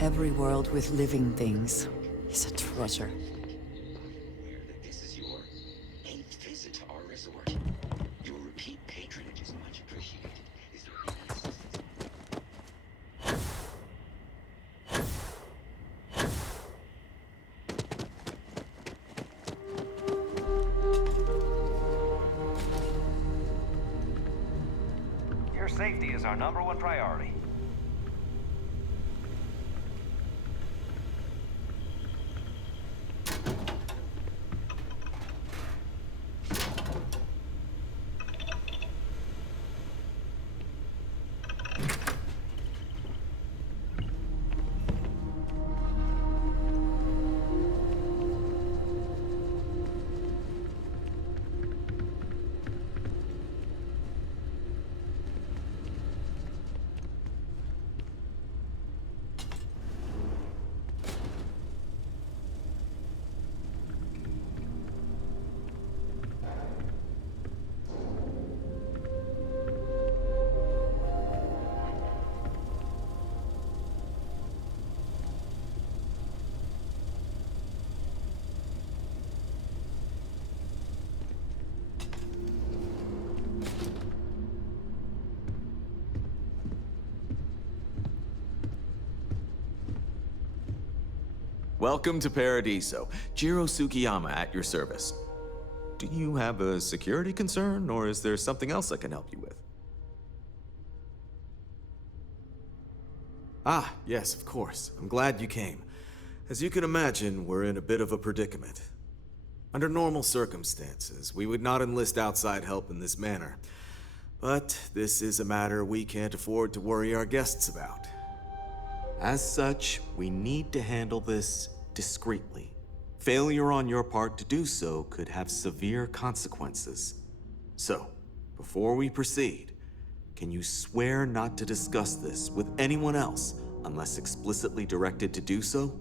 Every world with living things is a treasure. This is your 8th visit to our resort. Your repeat patronage is much appreciated. Is there any assistance? Your safety is our #1 priority. Welcome to Paradiso. Jiro Sukiyama at your service. Do you have a security concern, or is there something else I can help you with? Ah, yes, of course. I'm glad you came. As you can imagine, we're in a bit of a predicament. Under normal circumstances, we would not enlist outside help in this manner. But this is a matter we can't afford to worry our guests about. As such, we need to handle this discreetly. Failure on your part to do so could have severe consequences. So, before we proceed, can you swear not to discuss this with anyone else unless explicitly directed to do so?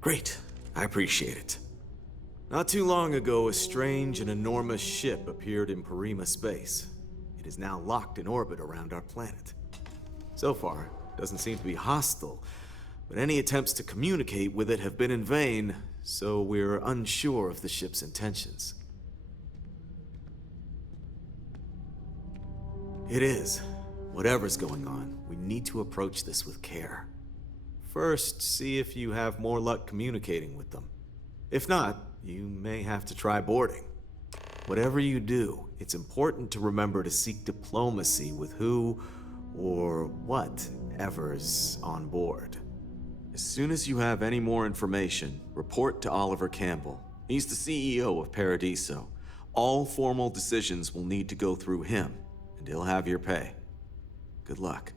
Great. I appreciate it. Not too long ago, a strange and enormous ship appeared in Parima space. It is now locked in orbit around our planet. So far, it doesn't seem to be hostile, but any attempts to communicate with it have been in vain, so we're unsure of the ship's intentions. It is. Whatever's going on, we need to approach this with care. First, see if you have more luck communicating with them. If not, you may have to try boarding. Whatever you do, it's important to remember to seek diplomacy with who or whatever's on board. As soon as you have any more information, report to Oliver Campbell. He's the CEO of Paradiso. All formal decisions will need to go through him, and he'll have your pay. Good luck.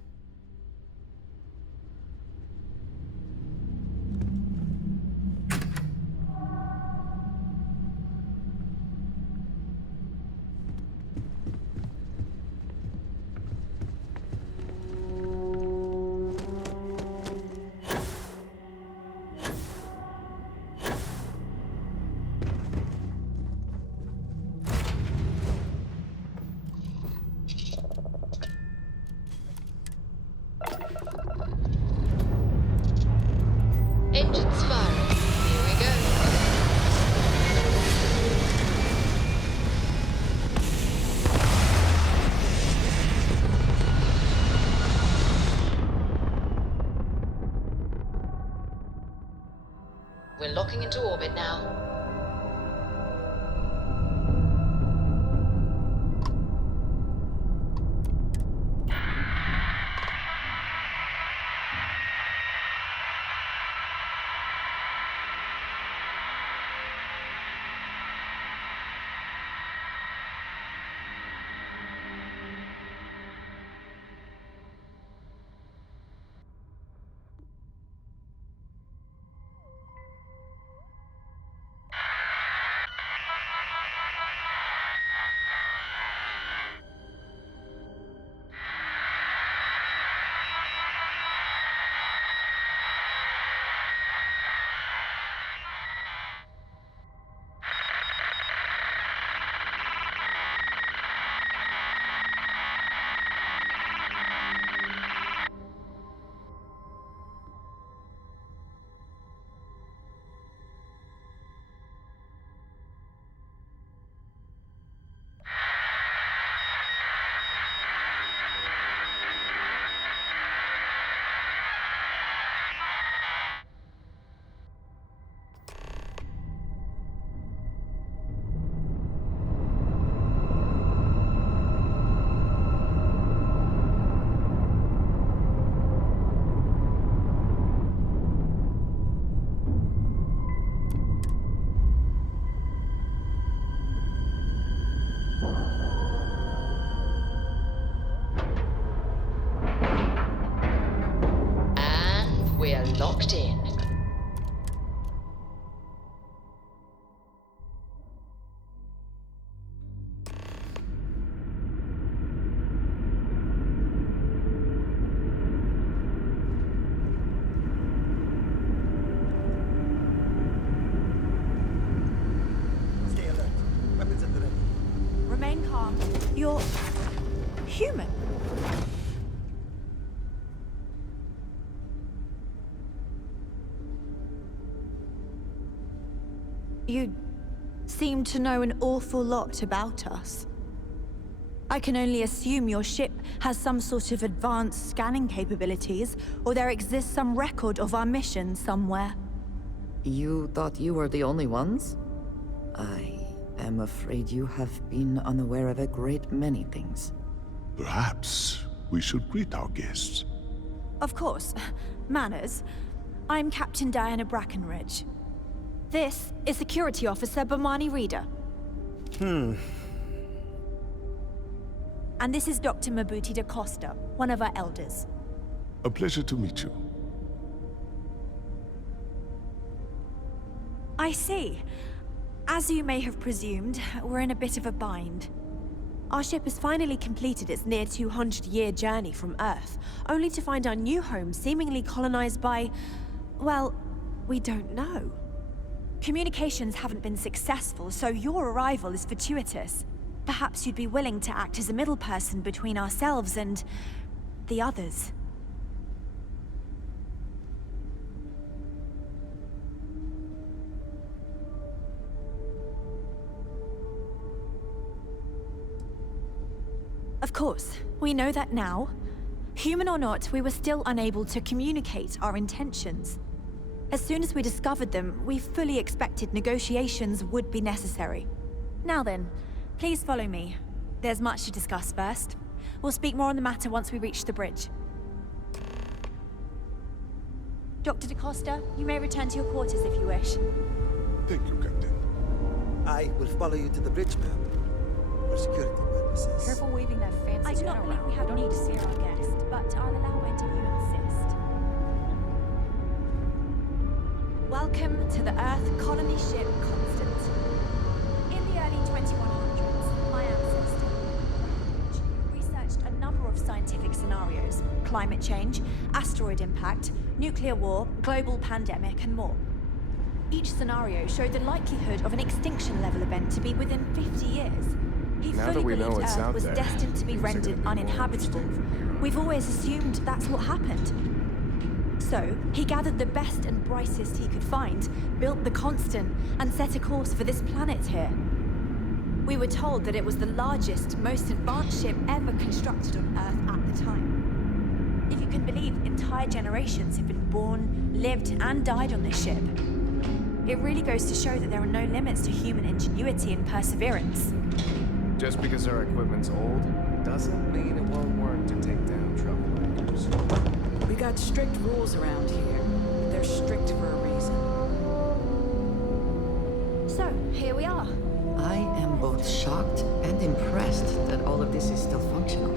Engines firing. Here we go. We're locking into orbit now. Locked in. Stay alert. Weapons at the ready. Remain calm. You're human. You seem to know an awful lot about us. I can only assume your ship has some sort of advanced scanning capabilities, or there exists some record of our mission somewhere. You thought you were the only ones? I am afraid you have been unaware of a great many things. Perhaps we should greet our guests. Of course. Manners. I'm Captain Diana Brackenridge. This is Security Officer Bomani Reader. And this is Dr. Mabuti da Costa, one of our elders. A pleasure to meet you. I see. As you may have presumed, we're in a bit of a bind. Our ship has finally completed its near 200-year journey from Earth, only to find our new home seemingly colonized by... well, we don't know. Communications haven't been successful, so your arrival is fortuitous. Perhaps you'd be willing to act as a middle person between ourselves and... the others. Of course, we know that now. Human or not, we were still unable to communicate our intentions. As soon as we discovered them, we fully expected negotiations would be necessary. Now then, please follow me. There's much to discuss first. We'll speak more on the matter once we reach the bridge. Dr. da Costa, you may return to your quarters if you wish. Thank you, Captain. I will follow you to the bridge, ma'am. For security purposes. Careful waving that fancy I do gun not believe around. we have don't need need to to see see our guest, but I'll allow it if you insist. Welcome to the Earth colony ship Constant. In the early 2100s, my ancestor researched a number of scientific scenarios: climate change, asteroid impact, nuclear war, global pandemic, and more. Each scenario showed the likelihood of an extinction-level event to be within 50 years. He Now that fully we know believed it's Earth out was there, destined to be things are gonna rendered be more uninhabitable. interesting from here on. We've always assumed that's what happened. So, he gathered the best and brightest he could find, built the Constant, and set a course for this planet here. We were told that it was the largest, most advanced ship ever constructed on Earth at the time. If you can believe, entire generations have been born, lived, and died on this ship. It really goes to show that there are no limits to human ingenuity and perseverance. Just because our equipment's old, doesn't mean it won't work to take down troublemakers. We got strict rules around here. They're strict for a reason. So, here we are. I am both shocked and impressed that all of this is still functional.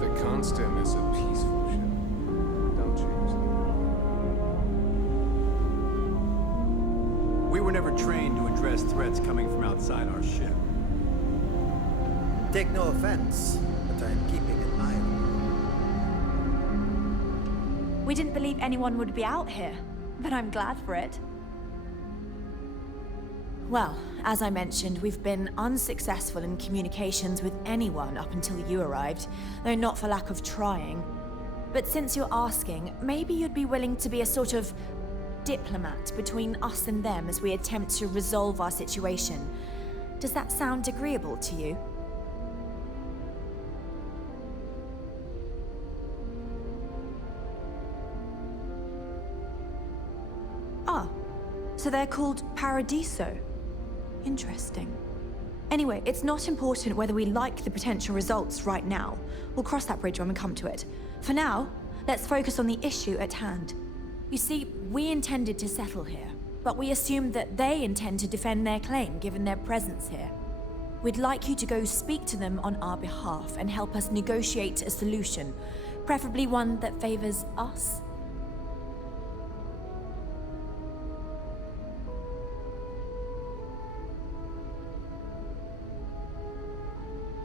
The Constant is a peaceful ship. Don't change that. We were never trained to address threats coming from outside our ship. Take no offense, but I'm keeping an eye on you. We didn't believe anyone would be out here, but I'm glad for it. Well, as I mentioned, we've been unsuccessful in communications with anyone up until you arrived, though not for lack of trying. But since you're asking, maybe you'd be willing to be a sort of diplomat between us and them as we attempt to resolve our situation. Does that sound agreeable to you? Ah, so they're called Paradiso. Interesting. Anyway, it's not important whether we like the potential results right now. We'll cross that bridge when we come to it. For now, let's focus on the issue at hand. You see, we intended to settle here, but we assumed that they intend to defend their claim given their presence here. We'd like you to go speak to them on our behalf and help us negotiate a solution, preferably one that favors us.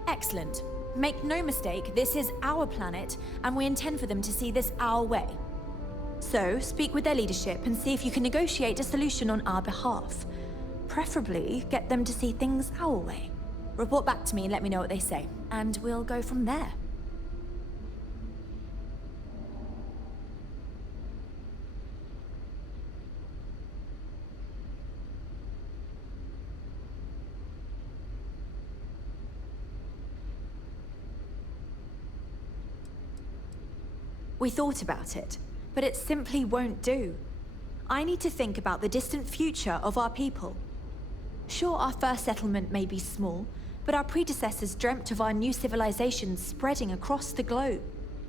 Excellent. Make no mistake, this is our planet, and we intend for them to see this our way. So, speak with their leadership and see if you can negotiate a solution on our behalf. Preferably, get them to see things our way. Report back to me and let me know what they say, and we'll go from there. We thought about it, but it simply won't do. I need to think about the distant future of our people. Sure, our first settlement may be small, but our predecessors dreamt of our new civilization spreading across the globe.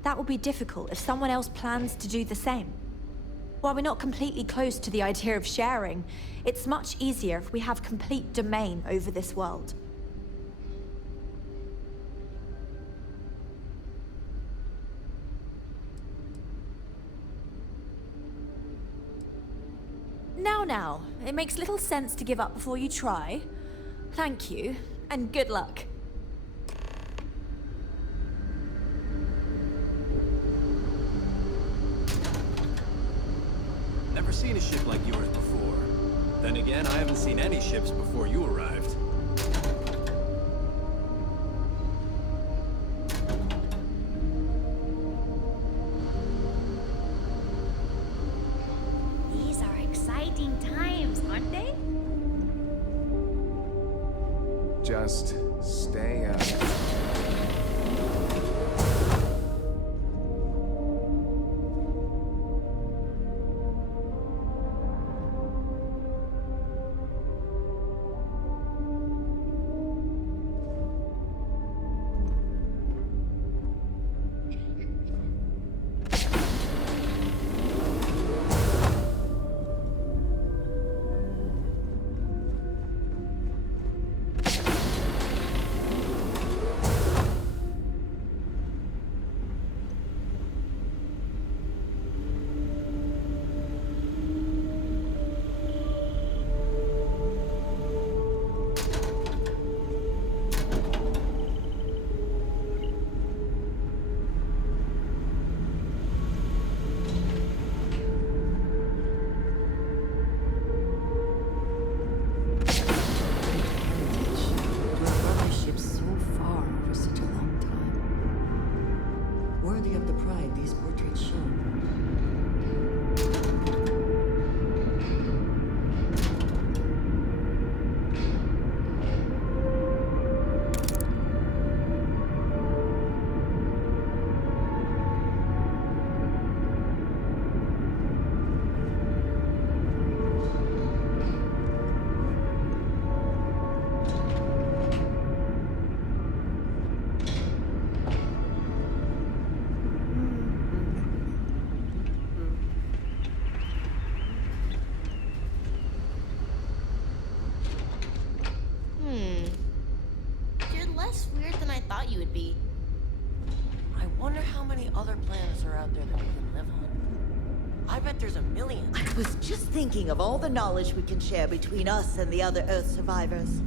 That will be difficult if someone else plans to do the same. While we're not completely close to the idea of sharing, it's much easier if we have complete domain over this world. Now, it makes little sense to give up before you try. Thank you, and good luck. Never seen a ship like yours before. Then again, I haven't seen any ships before you arrived. These are exciting times, aren't they? Just stay out of it. You're less weird than I thought you would be. I wonder how many other planets are out there that we can live on. I bet there's a million. I was just thinking of all the knowledge we can share between us and the other Earth survivors.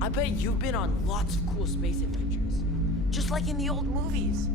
I bet you've been on lots of cool space adventures. Just like in the old movies.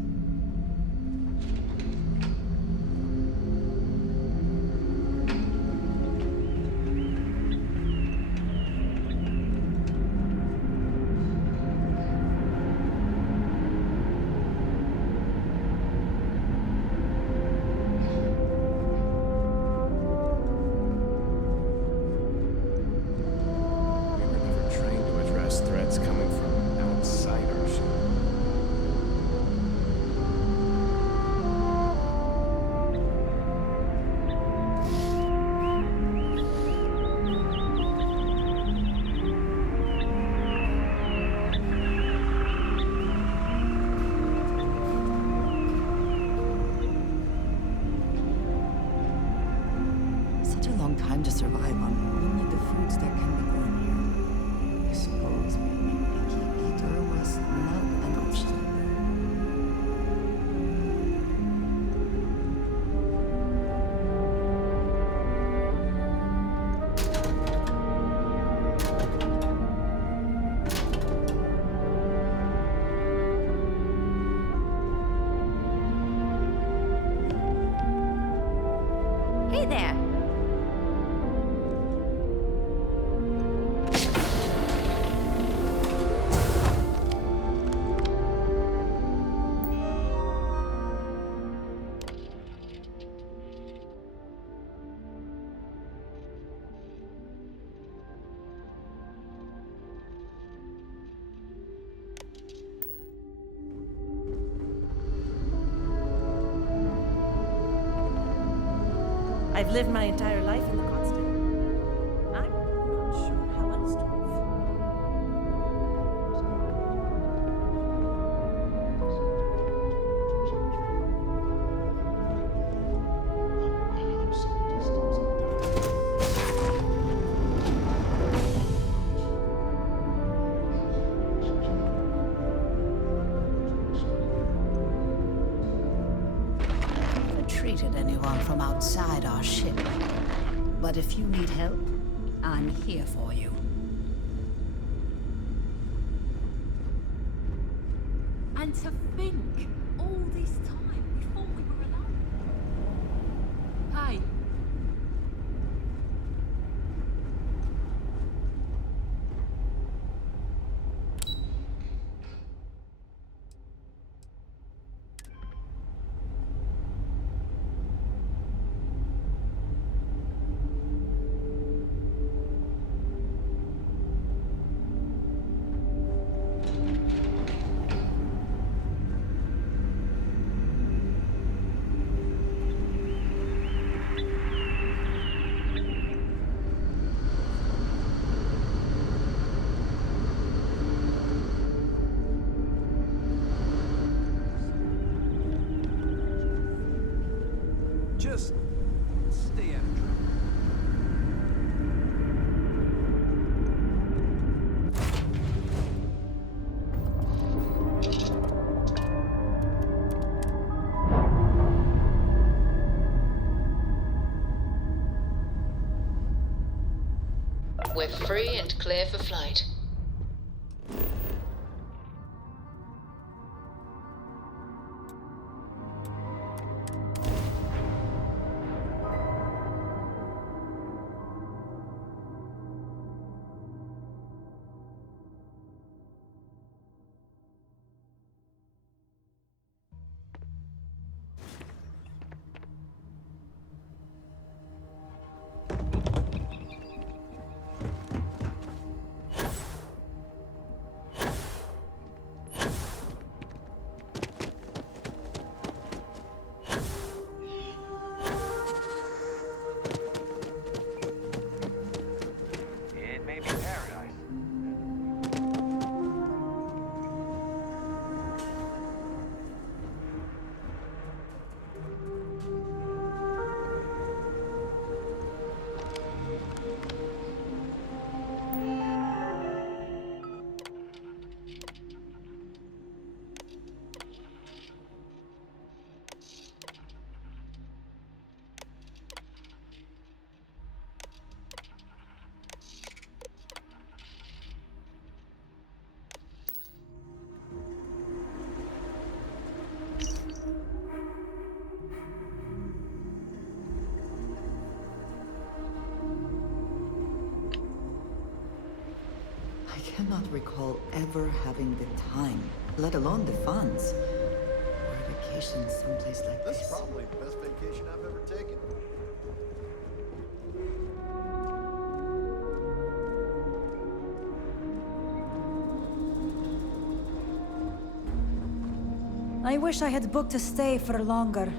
Threats coming from outside our ship. Such a long time to survive on. We need the foods that can be grown here. I suppose maybe. there. I've lived my entire life in the constant. I'm not sure how else to Treated anyone from outside our ship. But if you need help, I'm here for you. And to think, all this time, we thought we were alone. Hey. Just stay out of trouble. We're free and clear for flight. It may be paradise. I cannot recall ever having the time, let alone the funds, for a vacation someplace like this. This is probably the best vacation I've ever taken. I wish I had booked a stay for longer.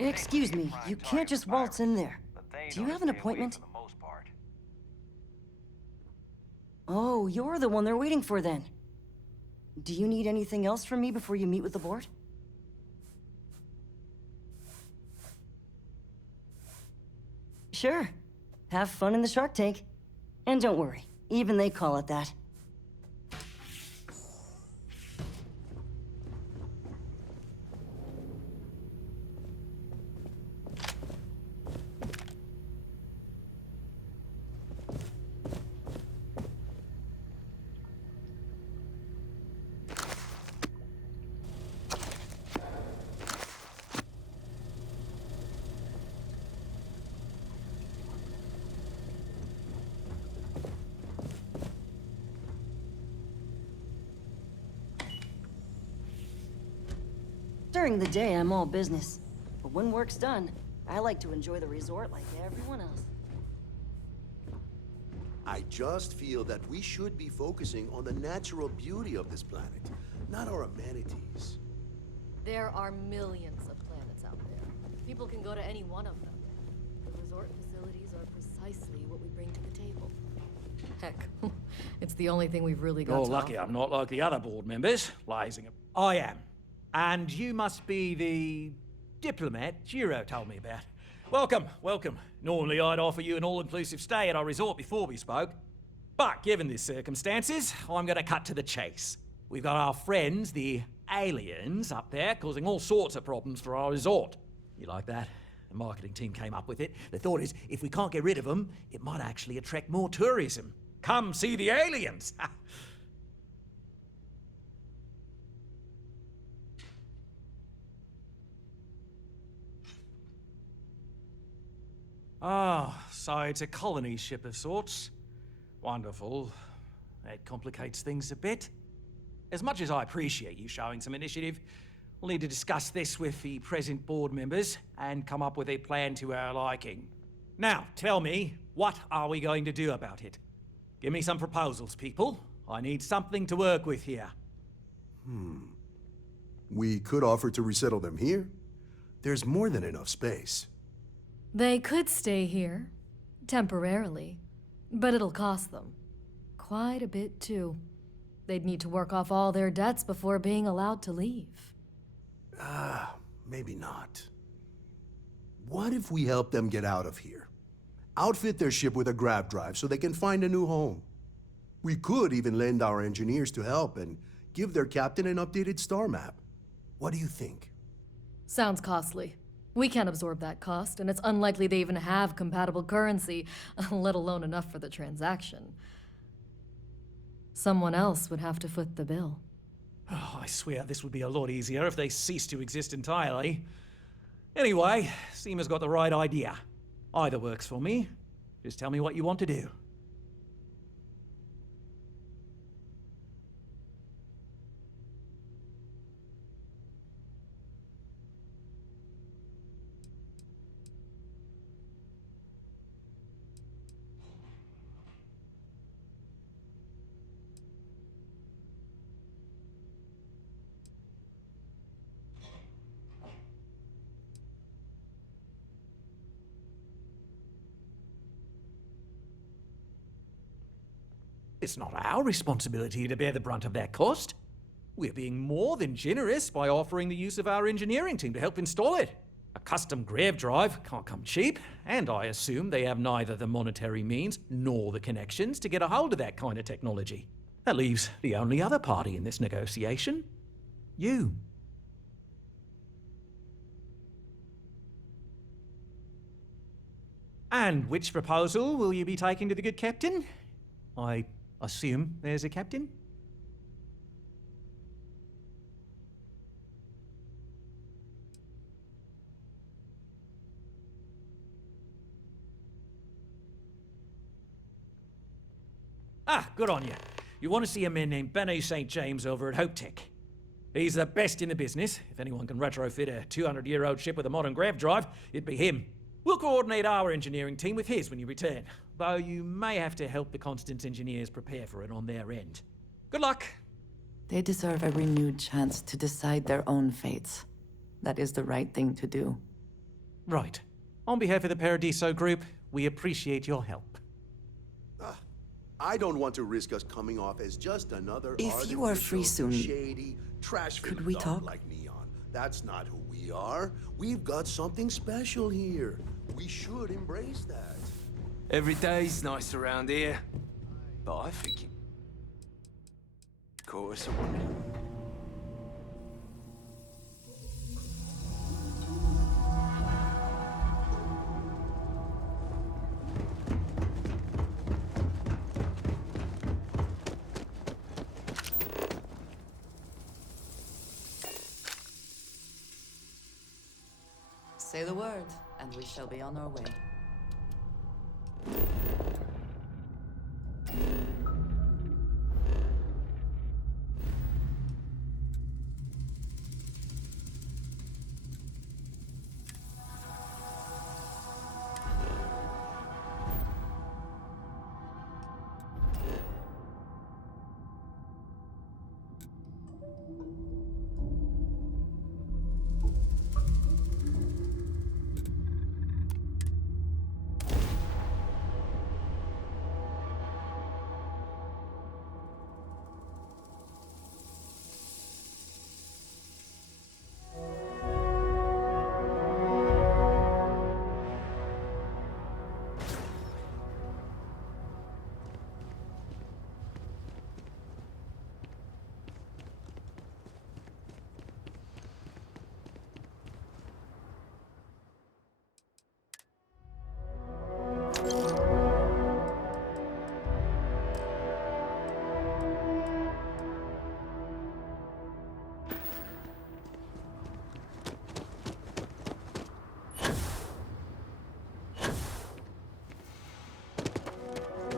Excuse me, you can't just waltz in there. Do you have an appointment? Oh, you're the one they're waiting for then. Do you need anything else from me before you meet with the board? Sure. Have fun in the shark tank. And don't worry, even they call it that. During the day, I'm all business. But when work's done, I like to enjoy the resort like everyone else. I just feel that we should be focusing on the natural beauty of this planet, not our amenities. There are millions of planets out there. People can go to any one of them. The resort facilities are precisely what we bring to the table. Heck, it's the only thing we've really got You're to lucky offer. I'm not like the other board members, lazing them. I am. And you must be the diplomat Jiro told me about. Welcome, welcome. Normally I'd offer you an all-inclusive stay at our resort before we spoke. But given the circumstances, I'm gonna cut to the chase. We've got our friends, the aliens, up there causing all sorts of problems for our resort. You like that? The marketing team came up with it. The thought is, if we can't get rid of them, it might actually attract more tourism. Come see the aliens! Ah, so it's a colony ship of sorts. Wonderful. That complicates things a bit. As much as I appreciate you showing some initiative, we'll need to discuss this with the present board members and come up with a plan to our liking. Now, tell me, what are we going to do about it? Give me some proposals, people. I need something to work with here. We could offer to resettle them here. There's more than enough space. They could stay here, temporarily, but it'll cost them. Quite a bit, too. They'd need to work off all their debts before being allowed to leave. Maybe not. What if we help them get out of here? Outfit their ship with a grav drive so they can find a new home. We could even lend our engineers to help and give their captain an updated star map. What do you think? Sounds costly. We can't absorb that cost, and it's unlikely they even have compatible currency, let alone enough for the transaction. Someone else would have to foot the bill. Oh, I swear this would be a lot easier if they ceased to exist entirely. Anyway, Seema's got the right idea. Either works for me. Just tell me what you want to do. It's not our responsibility to bear the brunt of that cost. We're being more than generous by offering the use of our engineering team to help install it. A custom grav drive can't come cheap, and I assume they have neither the monetary means nor the connections to get a hold of that kind of technology. That leaves the only other party in this negotiation. You. And which proposal will you be taking to the good captain? I assume there's a captain? Ah, good on you. You want to see a man named Benny St. James over at Hope Tech. He's the best in the business. If anyone can retrofit a 200-year-old ship with a modern grav drive, it'd be him. We'll coordinate our engineering team with his when you return, though you may have to help the Constance engineers prepare for it on their end. Good luck! They deserve a renewed chance to decide their own fates. That is the right thing to do. Right. On behalf of the Paradiso Group, we appreciate your help. I don't want to risk us coming off as just another If you are free soon, shady, could we talk? like Neon. That's not who we are. We've got something special here. We should embrace that. Every day's nice around here. But I think you caught us a wonder. Say the word, and we shall be on our way.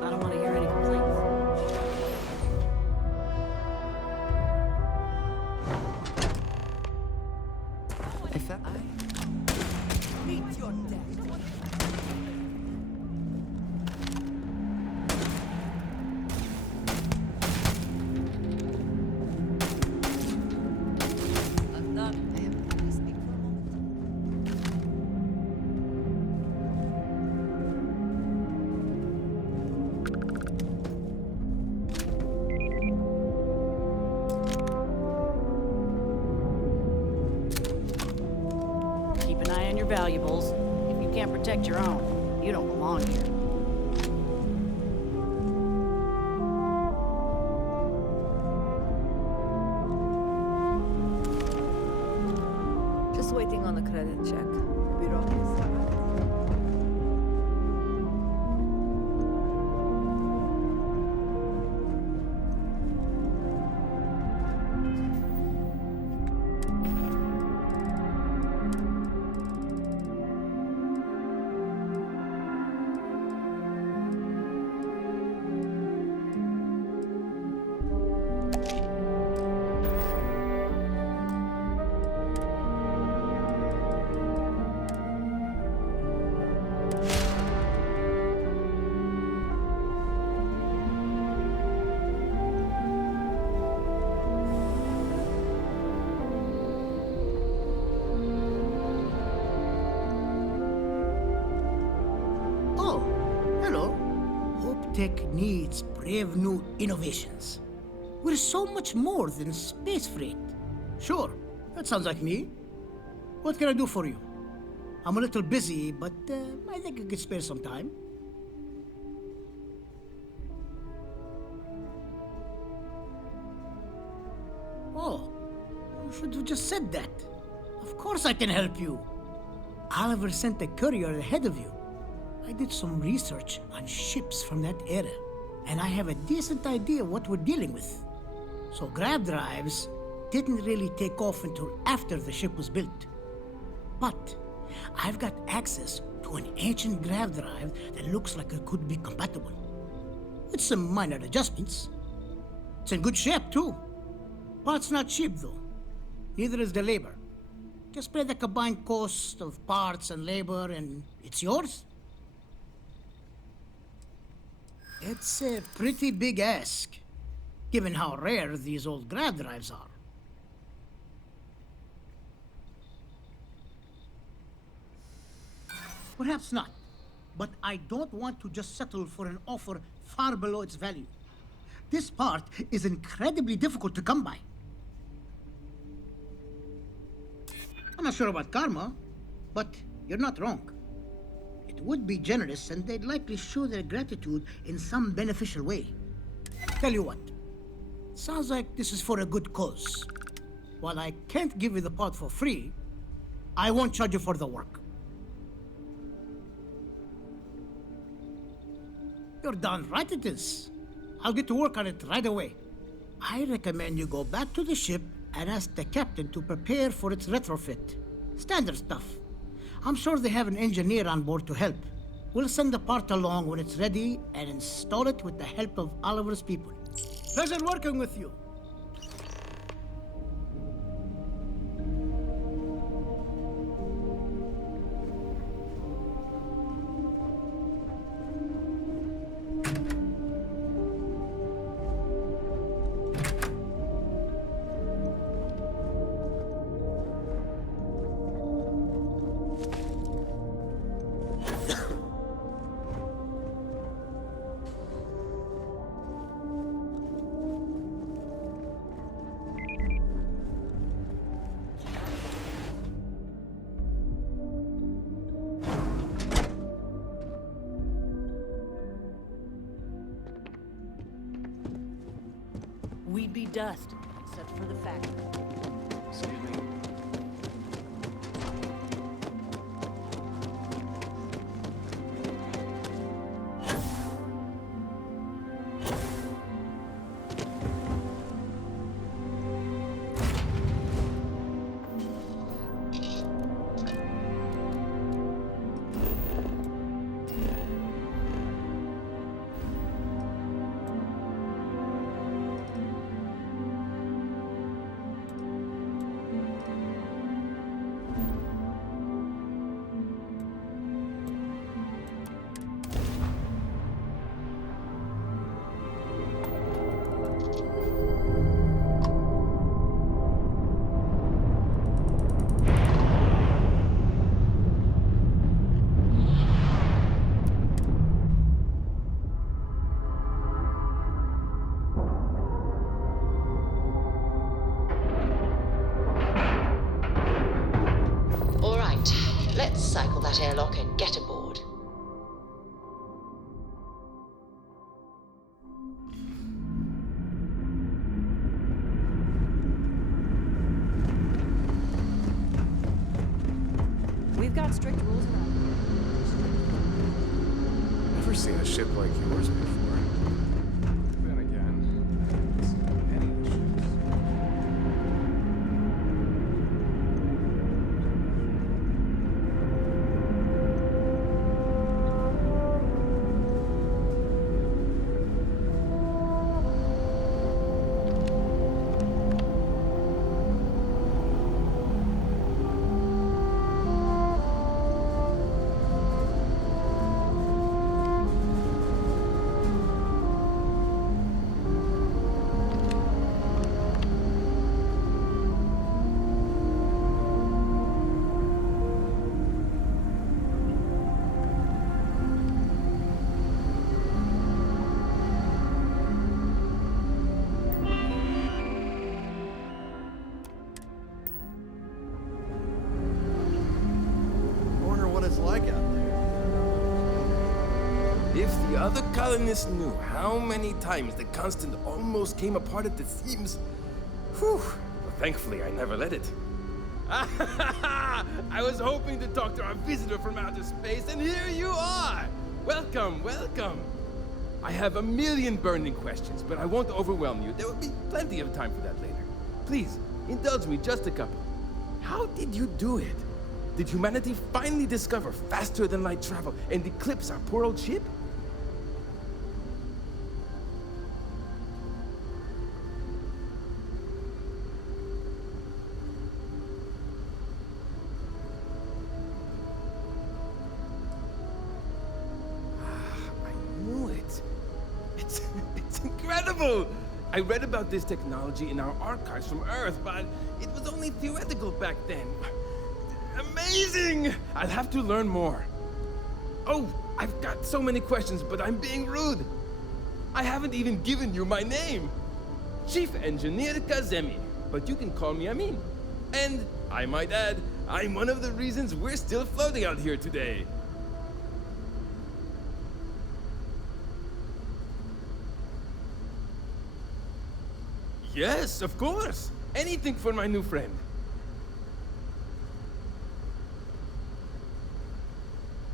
I don't want to hear any complaints. If I... Meet your death. Keep an eye on your valuables. If you can't protect your own, you don't belong here. Just waiting on a credit check. Tech needs brave new innovations. We're so much more than space freight. Sure, that sounds like me. What can I do for you? I'm a little busy, but I think I could spare some time. Oh, you should have just said that. Of course I can help you. Oliver sent a courier ahead of you. I did some research on ships from that era, and I have a decent idea what we're dealing with. So grav drives didn't really take off until after the ship was built. But I've got access to an ancient grav drive that looks like it could be compatible. With some minor adjustments. It's in good shape too. Parts not cheap though. Neither is the labor. Just pay the combined cost of parts and labor and it's yours. It's a pretty big ask, given how rare these old grav drives are. Perhaps not, but I don't want to just settle for an offer far below its value. This part is incredibly difficult to come by. I'm not sure about karma, but you're not wrong. It would be generous and they'd likely show their gratitude in some beneficial way. Tell you what, sounds like this is for a good cause. While I can't give you the pod for free, I won't charge you for the work. You're darn right it is. I'll get to work on it right away. I recommend you go back to the ship and ask the captain to prepare for its retrofit. Standard stuff. I'm sure they have an engineer on board to help. We'll send the part along when it's ready and install it with the help of Oliver's people. Pleasure working with you. We'd be dust, except for the factory. Excuse me. Let's cycle that airlock and get aboard. We've got strict rules around here. Never seen a ship like yours before. Then again, I haven't seen any ships. If the other colonists knew how many times the Constant almost came apart at the seams, whew, well, thankfully I never let it. I was hoping to talk to our visitor from outer space, and here you are! Welcome, welcome. I have a million burning questions, but I won't overwhelm you. There will be plenty of time for that later. Please, indulge me just a couple. How did you do it? Did humanity finally discover faster than light travel and eclipse our poor old ship? It's incredible! I read about this technology in our archives from Earth, but it was only theoretical back then. Amazing! I'll have to learn more. Oh, I've got so many questions, but I'm being rude. I haven't even given you my name. Chief Engineer Kazemi, but you can call me Amin. And, I might add, I'm one of the reasons we're still floating out here today. Yes, of course. Anything for my new friend.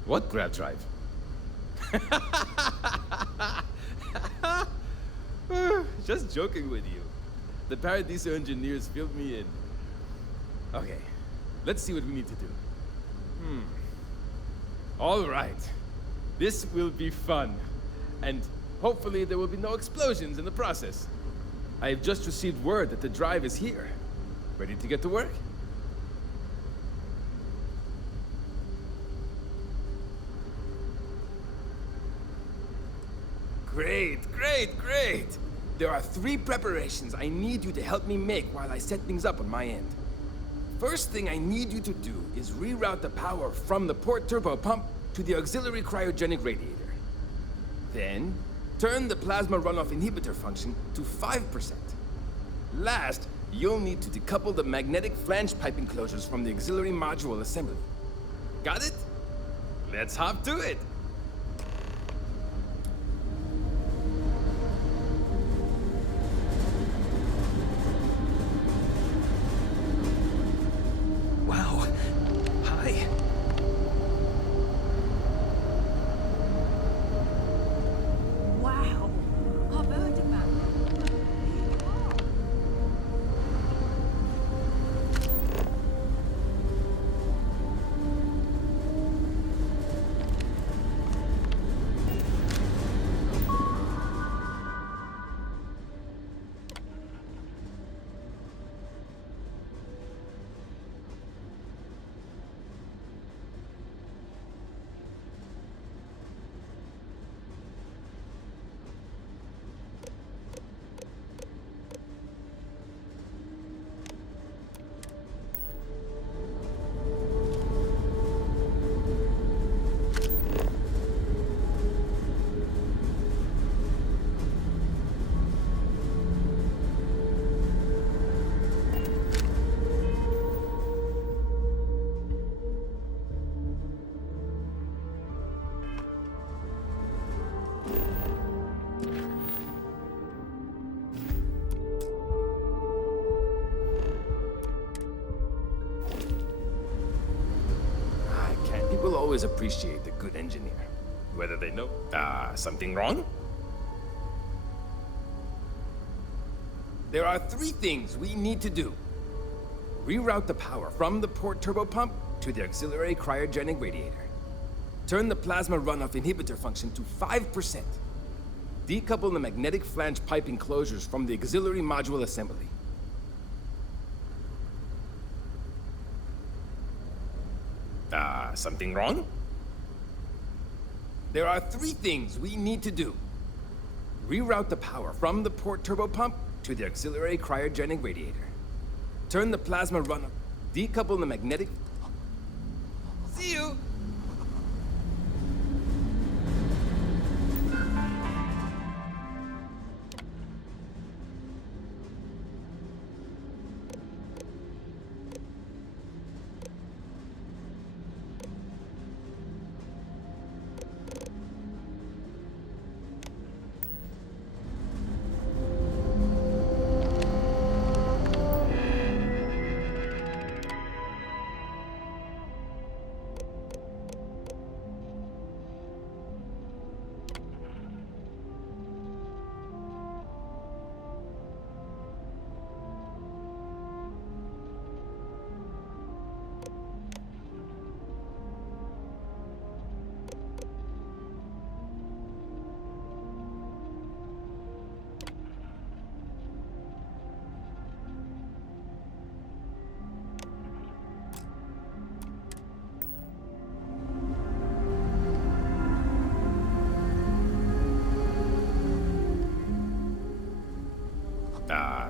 What grab drive? Just joking with you. The Paradiso engineers filled me in. Okay, let's see what we need to do. All right. This will be fun. And hopefully there will be no explosions in the process. I have just received word that the drive is here. Ready to get to work? Great, great, great! There are 3 preparations I need you to help me make while I set things up on my end. First thing I need you to do is reroute the power from the port turbo pump to the auxiliary cryogenic radiator. Then, turn the plasma runoff inhibitor function to 5%. Last, you'll need to decouple the magnetic flange pipe enclosures from the auxiliary module assembly. Got it? Let's hop to it! Wow. Hi. Wow. I've heard about it. People always appreciate a good engineer, whether they know something wrong. There are 3 things we need to do. Reroute the power from the port turbo pump to the auxiliary cryogenic radiator. Turn the plasma runoff inhibitor function to 5%. Decouple the magnetic flange pipe enclosures from the auxiliary module assembly. Something wrong? There are 3 things we need to do. Reroute the power from the port turbo pump to the auxiliary cryogenic radiator. Turn the plasma runoff. Decouple the magnetic... See you!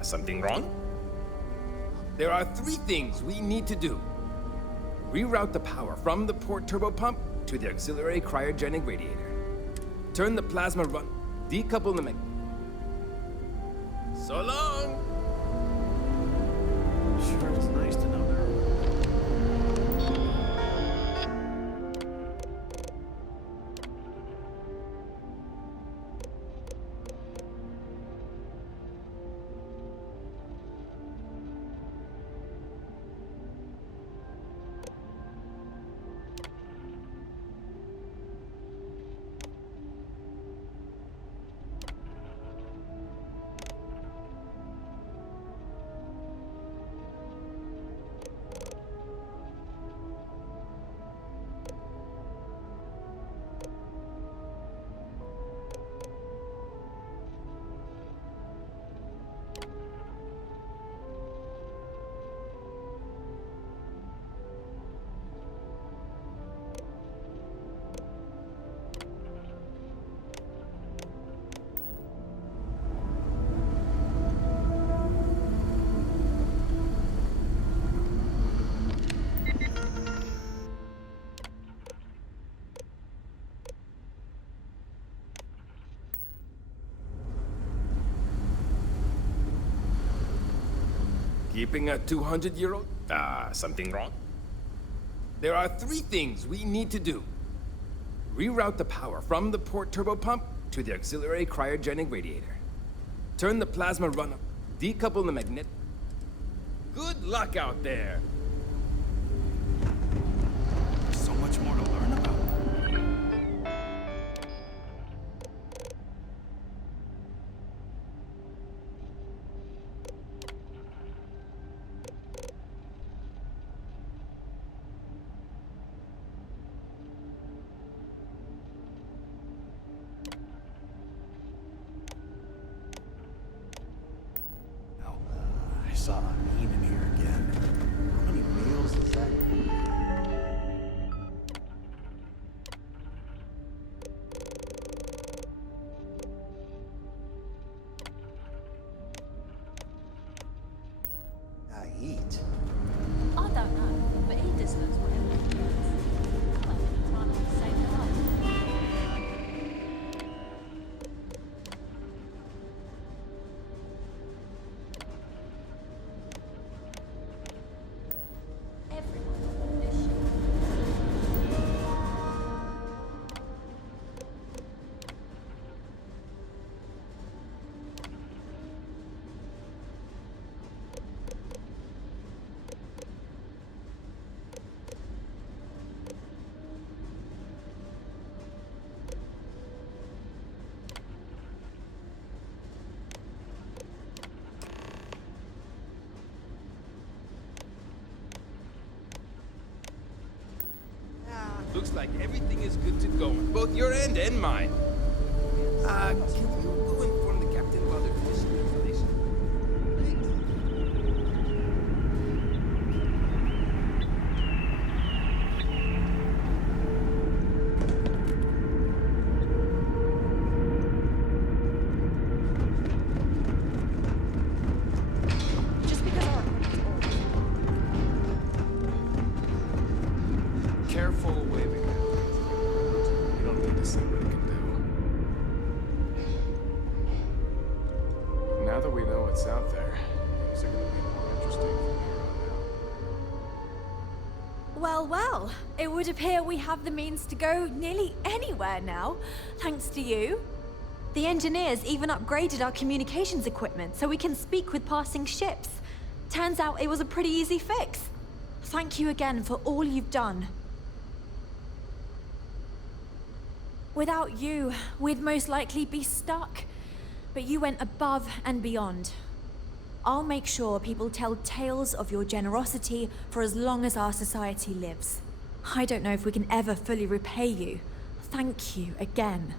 Something wrong? There are 3 things we need to do. Reroute the power from the port turbo pump to the auxiliary cryogenic radiator. Turn the plasma run... Decouple the mag... So long! Sure is nice to know there are... Keeping a 200-year-old? Something wrong? There are 3 things we need to do. Reroute the power from the port turbo pump to the auxiliary cryogenic radiator. Turn the plasma run up. Decouple the magnet. Good luck out there! There's so much more to learn about. I saw Amin in here again. How many meals is that? I eat. I don't know, but he just looks whatever he wants. I don't think he's trying to save the world. Looks like everything is good to go on both your end and mine. Can you go inform the captain while they're finishing the installation? Just because our Careful waving at things. You don't need to see what it can do. Now that we know what's out there, things are going to be more interesting from here on out. Well, well, it would appear we have the means to go nearly anywhere now, thanks to you. The engineers even upgraded our communications equipment so we can speak with passing ships. Turns out it was a pretty easy fix. Thank you again for all you've done. Without you, we'd most likely be stuck. But you went above and beyond. I'll make sure people tell tales of your generosity for as long as our society lives. I don't know if we can ever fully repay you. Thank you again.